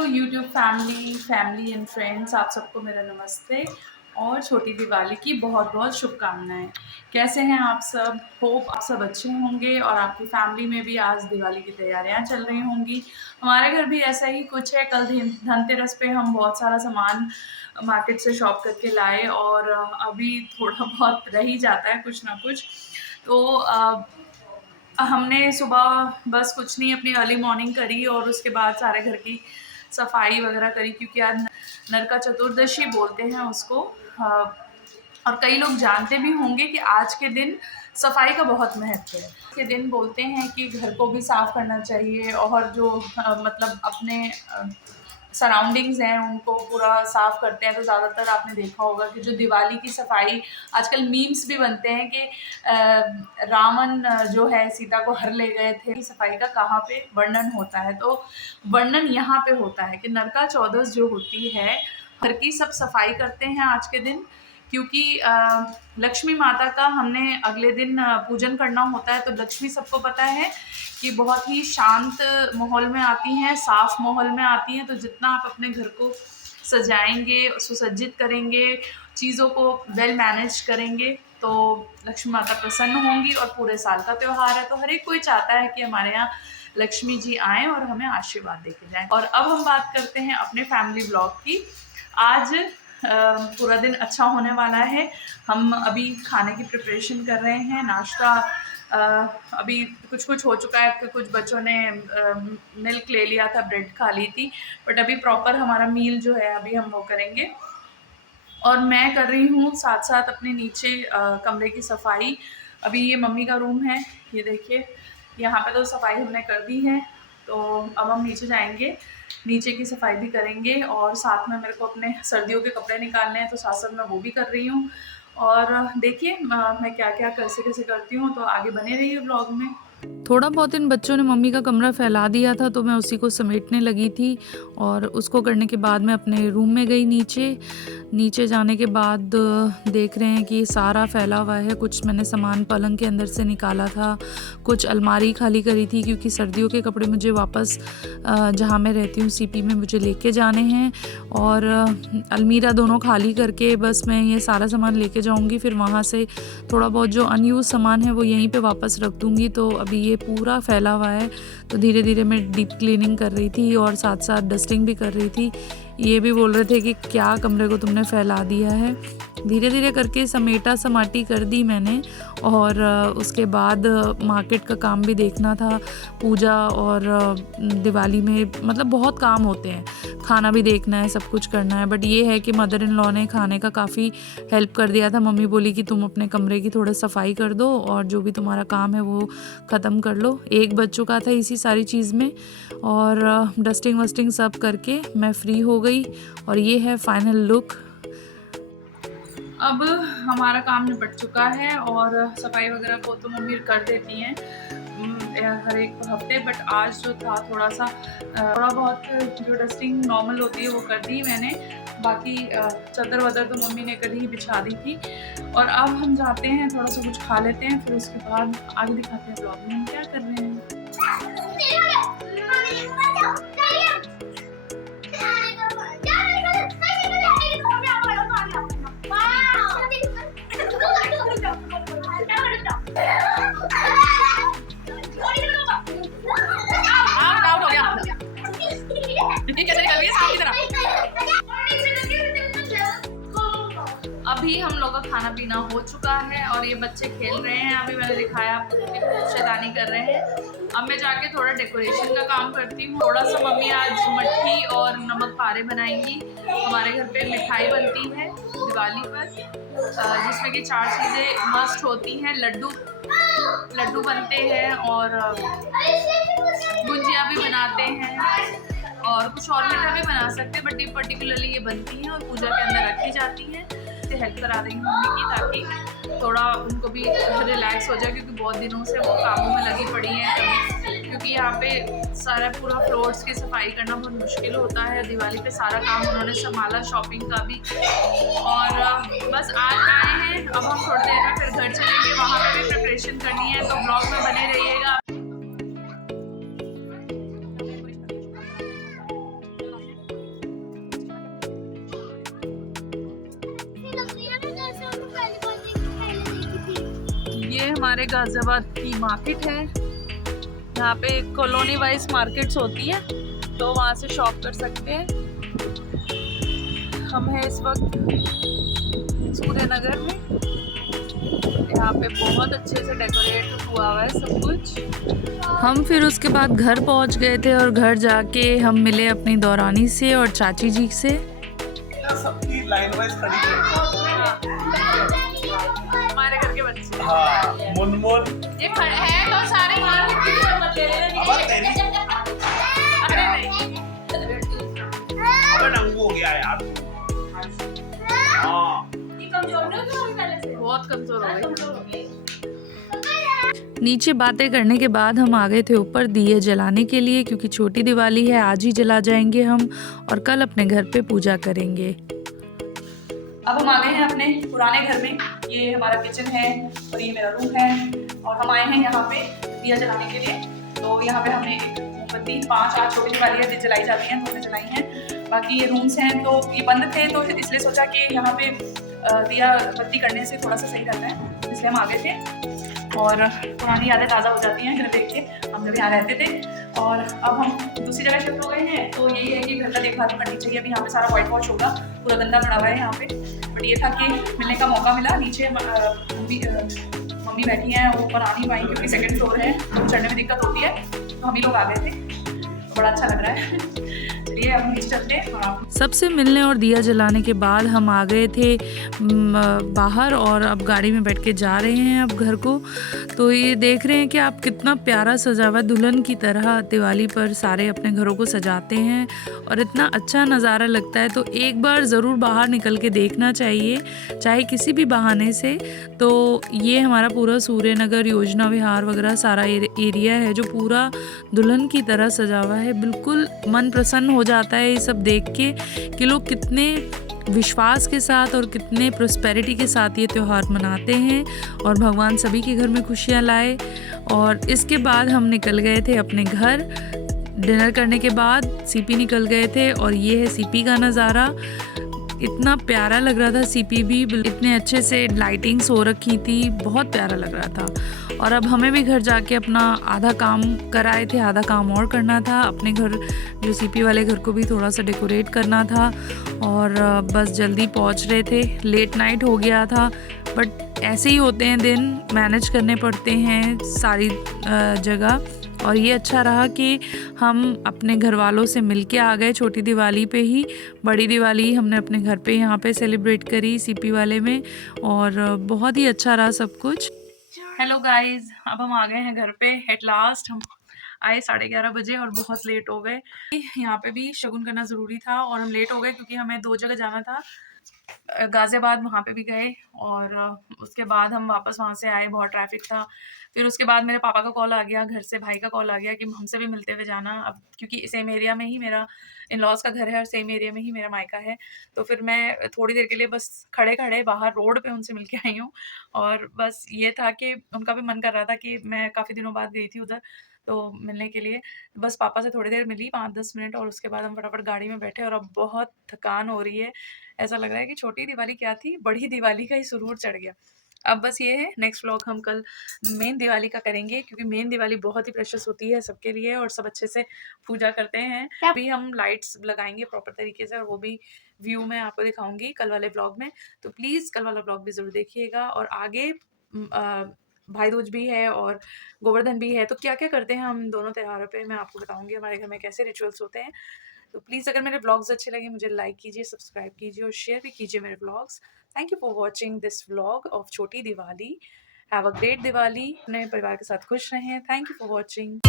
Hello YouTube family and friends, आप सबको मेरा नमस्ते और छोटी दिवाली की बहुत बहुत शुभकामनाएं। कैसे हैं आप सब? होप आप सब अच्छे होंगे और आपकी फैमिली में भी आज दिवाली की तैयारियां चल रही होंगी। हमारे घर भी ऐसा ही कुछ है। कल धनतेरस पे हम बहुत सारा सामान मार्केट से शॉप करके लाए और अभी थोड़ा बहुत रह ही जाता है कुछ ना कुछ। तो हमने सुबह बस कुछ नहीं, अपनी अर्ली मॉर्निंग करी और उसके बाद सारे घर की सफाई वगैरह करी, क्योंकि आज नरका चतुर्दशी बोलते हैं उसको। और कई लोग जानते भी होंगे कि आज के दिन सफाई का बहुत महत्व है। के दिन बोलते हैं कि घर को भी साफ करना चाहिए और जो मतलब अपने सराउंडिंग्स हैं उनको पूरा साफ करते हैं। तो ज़्यादातर आपने देखा होगा कि जो दिवाली की सफाई, आजकल मीम्स भी बनते हैं कि रावण जो है सीता को हर ले गए थे, सफाई का कहाँ पे वर्णन होता है। तो वर्णन यहाँ पे होता है कि नरका चौदस जो होती है, घर की सब सफाई करते हैं आज के दिन, क्योंकि लक्ष्मी माता का हमने अगले दिन पूजन करना होता है। तो लक्ष्मी सबको पता है कि बहुत ही शांत माहौल में आती हैं, साफ माहौल में आती हैं। तो जितना आप अपने घर को सजाएंगे, सुसज्जित करेंगे, चीज़ों को वेल मैनेज करेंगे, तो लक्ष्मी माता प्रसन्न होंगी। और पूरे साल का त्यौहार है तो हर एक कोई चाहता है कि हमारे यहाँ लक्ष्मी जी आएँ और हमें आशीर्वाद देके जाएं। और अब हम बात करते हैं अपने फैमिली ब्लॉग की। आज पूरा दिन अच्छा होने वाला है। हम अभी खाने की प्रिपरेशन कर रहे हैं, नाश्ता अभी कुछ कुछ हो चुका है कि कुछ बच्चों ने मिल्क ले लिया था, ब्रेड खा ली थी, बट अभी प्रॉपर हमारा मील जो है अभी हम वो करेंगे। और मैं कर रही हूँ साथ साथ अपने नीचे कमरे की सफाई। अभी ये मम्मी का रूम है, ये देखिए, यहाँ पे तो सफाई हमने कर दी है। तो अब हम नीचे जाएंगे, नीचे की सफाई भी करेंगे और साथ में मेरे को अपने सर्दियों के कपड़े निकालने हैं, तो साथ साथ मैं वो भी कर रही हूँ। और देखिए मैं क्या क्या कैसे कैसे करती हूँ, तो आगे बने रहिए ब्लॉग में। थोड़ा बहुत इन बच्चों ने मम्मी का कमरा फैला दिया था तो मैं उसी को समेटने लगी थी। और उसको करने के बाद मैं अपने रूम में गई। नीचे जाने के बाद देख रहे हैं कि सारा फैला हुआ है। कुछ मैंने सामान पलंग के अंदर से निकाला था, कुछ अलमारी खाली करी थी क्योंकि सर्दियों के कपड़े मुझे वापस जहाँ मैं रहती हूँ सीपी में मुझे लेके जाने हैं। और अलमीरा दोनों खाली करके बस मैं ये सारा सामान लेके जाऊँगी। फिर वहाँ से थोड़ा बहुत जो अनयूज सामान है वो यहीं पे वापस रख दूँगी। तो अभी ये पूरा फैला हुआ है, तो धीरे धीरे मैं डीप क्लीनिंग कर रही थी और साथ साथ डस्टिंग भी कर रही थी। ये भी बोल रहे थे कि क्या कमरे को तुमने फैला दिया है। धीरे धीरे करके समेटा समाटी कर दी मैंने। और उसके बाद मार्केट का काम भी देखना था। पूजा और दिवाली में मतलब बहुत काम होते हैं, खाना भी देखना है, सब कुछ करना है। बट ये है कि मदर इन लॉ ने खाने का काफ़ी हेल्प कर दिया था। मम्मी बोली कि तुम अपने कमरे की थोड़ा सफाई कर दो और जो भी तुम्हारा काम है वो ख़त्म कर लो। एक बज चुका था इसी सारी चीज़ में और डस्टिंग वस्टिंग सब करके मैं फ्री हो गई। और ये है फाइनल लुक। अब हमारा काम निपट चुका है और सफाई वगैरह को तो मम्मी कर देती हैं हर एक हफ्ते, बट आज जो था थोड़ा बहुत जो डस्टिंग नॉर्मल होती है वो कर दी मैंने। बाकी चादर वादर तो मम्मी ने कल ही बिछा दी थी। और अब हम जाते हैं, थोड़ा सा कुछ खा लेते हैं, फिर उसके बाद आगे दिखाते हैं ब्लॉग में हम क्या कर रहे हैं। अभी हम लोग का खाना पीना हो चुका है और ये बच्चे खेल रहे हैं। अभी मैंने दिखाया आपको कि शैतानी कर रहे हैं। अब मैं जाके थोड़ा डेकोरेशन का काम करती हूँ। थोड़ा सा मम्मी आज मट्ठी और नमक पारे बनाएंगी। हमारे घर पे मिठाई बनती है दिवाली पर, जिसमें कि 4 चीज़ें मस्ट होती हैं। लड्डू बनते हैं और गुंजिया भी बनाते हैं और कुछ और मीठा भी बना सकते हैं, बट ये पर्टिकुलरली ये बनती हैं और पूजा के अंदर रखी जाती हैं। से हेल्प करा रही हूँ मम्मी की, ताकि थोड़ा उनको भी रिलैक्स हो जाए, क्योंकि बहुत दिनों से वो कामों में लगी पड़ी हैं। क्योंकि यहाँ पे सारा पूरा फ्लोर्स की सफाई करना बहुत मुश्किल होता है। दिवाली पे सारा काम उन्होंने संभाला, शॉपिंग का भी। और बस आज आए हैं, अब हम थोड़ी देर में फिर घर चलेंगे, वहाँ पे भी प्रिपरेशन करनी है। तो ब्लॉग में बने रहिएगा। हमारे गाजियाबाद की मार्केट है। यहाँ पे कॉलोनी वाइज मार्केट्स होती है, तो वहाँ से शॉप कर सकते हैं। हम हैं इस वक्त सूर्य नगर में। यहाँ पे बहुत अच्छे से डेकोरेट हुआ हुआ है सब कुछ। हम फिर उसके बाद घर पहुँच गए थे और घर जाके हम मिले अपनी दौरानी से और चाची जी से। सबकी लाइन वाइज खड़ी है। हमारे घर के बच्चे हाँ, मुनमुन ये है तो सारे अरे नहीं अब नंगू हो गया यार। हाँ, बहुत कमजोर हो गई। नीचे बातें करने के बाद हम आ गए थे ऊपर दिए जलाने के लिए, क्योंकि छोटी दिवाली है, आज ही जला जाएंगे हम और कल अपने घर पे पूजा करेंगे। अब हम आ गए हैं अपने पुराने घर में। ये हमारा किचन है और ये मेरा रूम है, और हम आए हैं यहाँ पे दिया जलाने के लिए। तो यहाँ पे हमने एक मोमबत्ती 5 आज छोटी दिवाली है जलाई जाती हैं, तो हमने जलाई हैं। बाकी ये रूम्स हैं तो ये बंद थे, तो इसलिए सोचा कि यहाँ पे दिया बत्ती करने से थोड़ा सा सही रहता है, इसलिए हम आ गए थे। और पुरानी यादें ताज़ा हो जाती हैं घर देख के, हम जब यहाँ रहते थे। और अब हम दूसरी जगह शिफ्ट हो गए हैं, तो यही है कि घर का देखभाल करनी चाहिए। अभी यहाँ पे सारा वाइट वॉश होगा, पूरा गंदा पड़ा हुआ है यहाँ पे। बट ये था कि मिलने का मौका मिला। नीचे मम्मी बैठी हैं, वो ऊपर आ नहीं पाई क्योंकि सेकंड फ्लोर है, तो चढ़ने में दिक्कत होती है, तो हम ही लोग आ गए थे। तो बड़ा अच्छा लग रहा है। चलिए अब नीचे चलते हैं। सबसे मिलने और दिया जलाने के बाद हम आ गए थे बाहर, और अब गाड़ी में बैठ के जा रहे हैं अब घर को। तो ये देख रहे हैं कि आप कितना प्यारा सजा हुआ, दुल्हन की तरह दिवाली पर सारे अपने घरों को सजाते हैं और इतना अच्छा नज़ारा लगता है। तो एक बार ज़रूर बाहर निकल के देखना चाहिए, चाहे किसी भी बहाने से। तो ये हमारा पूरा सूर्य नगर योजना विहार वगैरह सारा एरिया है जो पूरा दुल्हन की तरह सजा हुआ है। बिल्कुल मन प्रसन्न हो जाता है ये सब देख के कि लोग कितने विश्वास के साथ और कितने प्रॉस्पेरिटी के साथ ये त्यौहार मनाते हैं, और भगवान सभी के घर में खुशियाँ लाए। और इसके बाद हम निकल गए थे अपने घर। डिनर करने के बाद सीपी निकल गए थे, और ये है सीपी का नज़ारा। इतना प्यारा लग रहा था सीपी भी, इतने अच्छे से लाइटिंग्स हो रखी थी, बहुत प्यारा लग रहा था। और अब हमें भी घर जाके अपना आधा काम कराए थे, आधा काम और करना था। अपने घर जो सीपी वाले घर को भी थोड़ा सा डेकोरेट करना था, और बस जल्दी पहुंच रहे थे। लेट नाइट हो गया था, बट ऐसे ही होते हैं दिन, मैनेज करने पड़ते हैं सारी जगह। और ये अच्छा रहा कि हम अपने घर वालों से मिल के आ गए छोटी दिवाली पे ही। बड़ी दिवाली हमने अपने घर पे यहाँ पे सेलिब्रेट करी सीपी वाले में, और बहुत ही अच्छा रहा सब कुछ। हेलो गाइस, अब हम आ गए हैं घर पे एट लास्ट। हम आए 11:30 बजे और बहुत लेट हो गए। यहाँ पे भी शगुन करना ज़रूरी था और हम लेट हो गए क्योंकि हमें 2 जगह जाना था। गाज़ियाबाद वहाँ पे भी गए, और उसके बाद हम वापस वहाँ से आए, बहुत ट्रैफिक था। फिर उसके बाद मेरे पापा का कॉल आ गया, घर से भाई का कॉल आ गया कि हमसे भी मिलते हुए जाना। अब क्योंकि सेम एरिया में ही मेरा इन-लॉज़ का घर है और सेम एरिया में ही मेरा मायका है, तो फिर मैं थोड़ी देर के लिए बस खड़े-खड़े बाहर रोड पे उनसे मिल के आई हूँ। और बस ये था कि उनका भी मन कर रहा था कि मैं काफ़ी दिनों बाद गई थी उधर, तो मिलने के लिए बस पापा से थोड़ी देर मिली, 5-10 मिनट, और उसके बाद हम फटाफट गाड़ी में बैठे। और अब बहुत थकान हो रही है, ऐसा लग रहा है कि छोटी दिवाली क्या थी, बड़ी दिवाली का ही सुरूर चढ़ गया। अब बस ये है, नेक्स्ट व्लॉग हम कल मेन दिवाली का करेंगे, क्योंकि मेन दिवाली बहुत ही प्रेशियस होती है सबके लिए, और सब अच्छे से पूजा करते हैं। अभी हम लाइट्स लगाएंगे प्रॉपर तरीके से, और वो भी व्यू मैं आपको दिखाऊंगी कल वाले व्लॉग में। तो प्लीज़ कल वाला व्लॉग भी ज़रूर देखिएगा। और आगे भाई दूज भी है और गोवर्धन भी है, तो क्या क्या करते हैं हम दोनों त्योहारों पे मैं आपको बताऊंगी, हमारे घर में कैसे रिचुअल्स होते हैं। तो प्लीज़ अगर मेरे व्लॉग्स अच्छे लगे मुझे लाइक कीजिए, सब्सक्राइब कीजिए और शेयर भी कीजिए मेरे vlogs. Thank you for watching this vlog of Chhoti Diwali. Have a great Diwali, अपने परिवार के साथ खुश रहें। Thank you for watching.